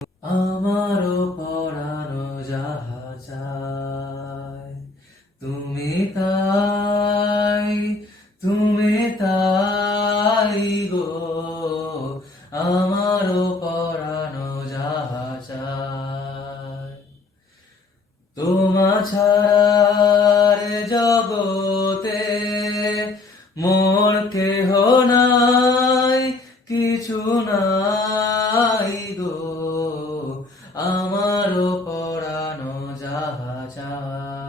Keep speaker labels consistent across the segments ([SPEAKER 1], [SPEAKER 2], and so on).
[SPEAKER 1] আমারও পরানো যাহা তুমি তাই তুমি তাই গো। আমারও পরানো যাহা চায় তোমা ছাড়ার জগতে মোর কেহ নাই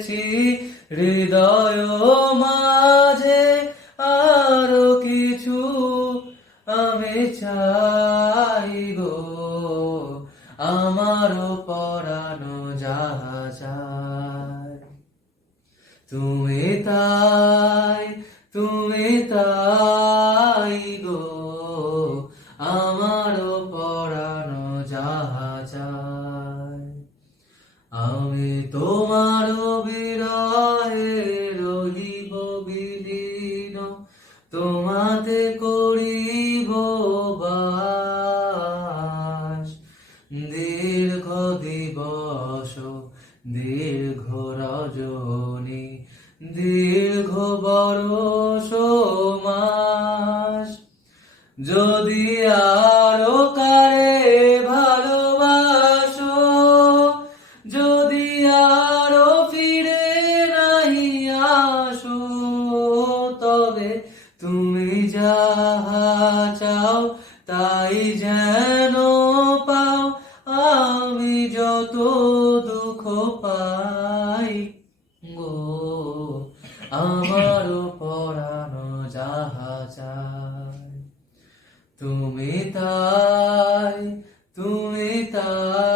[SPEAKER 1] পেয়েছি হৃদয় মাঝে আরও কিছু আমি চাই গো। আমারও পরানো যাহা তুমি তাই তুমি তাই গো। আমারও পরানো যাহা আমি তোমার তোমাতে করিব বাস। দীর্ঘ দিবস, দীর্ঘ রজনী, দীর্ঘ বরষ মাস। যদি আরও কারে ভালোবাসো, যদি আরও ফিরে নাহি আসো, তবে তুমি যা চাও, তাই যেন পাও। আমি যত দুঃখ পাই গো, আমার পড়ানো যাহা চাই। তুমি তাই তুমি তাই।